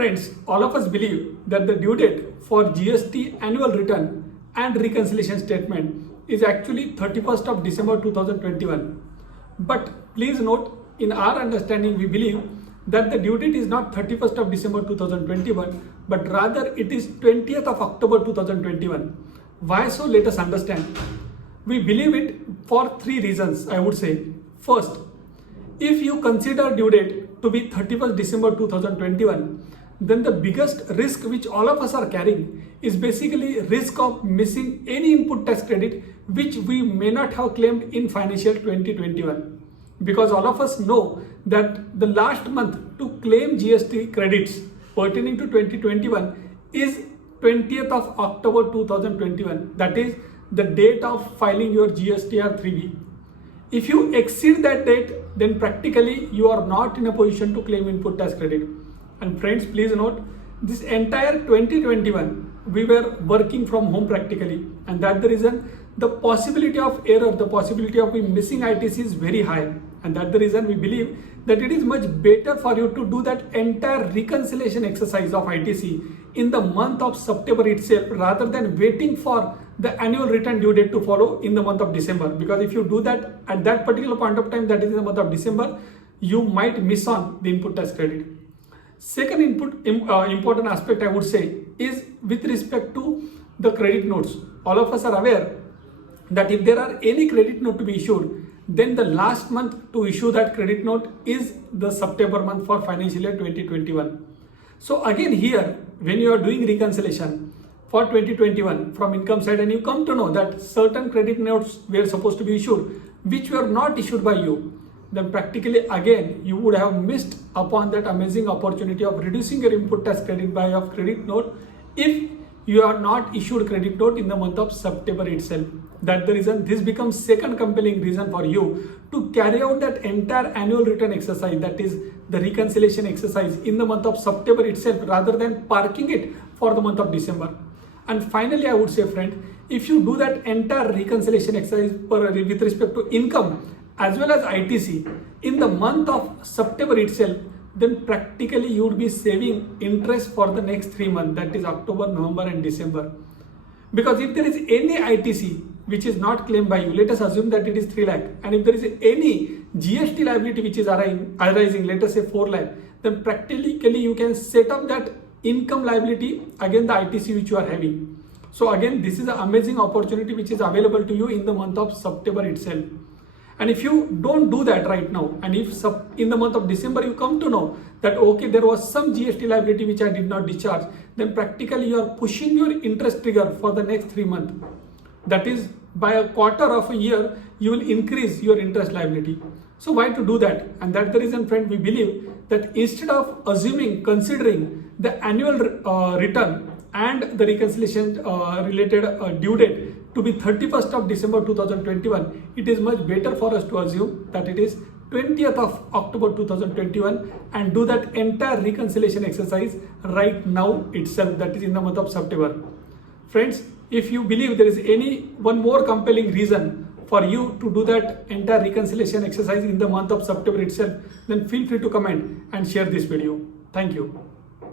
Friends, all of us believe that the due date for GST annual return and reconciliation statement is actually 31st of December 2021. But please note, in our understanding, we believe that the due date is not 31st of December 2021, but rather it is 20th of October 2021. Why so? Let us understand. We believe it for three reasons, I would say. First, if you consider due date to be 31st December 2021, then the biggest risk which all of us are carrying is basically risk of missing any input tax credit which we may not have claimed in financial 2021. Because all of us know that the last month to claim GST credits pertaining to 2021 is 20th of October 2021. That is the date of filing your GSTR 3B. If you exceed that date, then practically you are not in a position to claim input tax credit. And friends, please note, this entire 2021, we were working from home practically. And that's the reason the possibility of error, the possibility of missing ITC is very high. And that's the reason we believe that it is much better for you to do that entire reconciliation exercise of ITC in the month of September itself, rather than waiting for the annual return due date to follow in the month of December. Because if you do that at that particular point of time, that is in the month of December, you might miss on the input tax credit. Second important aspect I would say is with respect to the credit notes. All of us are aware that if there are any credit note to be issued, then the last month to issue that credit note is the September month for financial year 2021. So again here, when you are doing reconciliation for 2021 from income side and you come to know that certain credit notes were supposed to be issued which were not issued by you, then practically again you would have missed upon that amazing opportunity of reducing your input tax credit by your credit note if you are not issued credit note in the month of September itself. That's the reason this becomes second compelling reason for you to carry out that entire annual return exercise, that is the reconciliation exercise, in the month of September itself rather than parking it for the month of December. And finally, I would say, friend, if you do that entire reconciliation exercise with respect to income as well as ITC in the month of September itself, then practically you would be saving interest for the next 3 months, that is October, November and December. Because if there is any ITC which is not claimed by you, let us assume that it is 3 lakh, and if there is any GST liability which is arising, let us say 4 lakh, then practically you can set up that income liability against the ITC which you are having. So again, this is an amazing opportunity which is available to you in the month of September itself. And if you don't do that right now, and if in the month of December you come to know that okay, there was some GST liability which I did not discharge, then practically you are pushing your interest trigger for the next 3 months. That is, by a quarter of a year, you will increase your interest liability. So why to do that? And that's the reason, friend, we believe that instead of considering the annual return and the reconciliation related due date to be 31st of December 2021, it is much better for us to assume that it is 20th of October 2021 and do that entire reconciliation exercise right now itself, that is in the month of September. Friends, if you believe there is one more compelling reason for you to do that entire reconciliation exercise in the month of September itself, then feel free to comment and share this video. Thank you.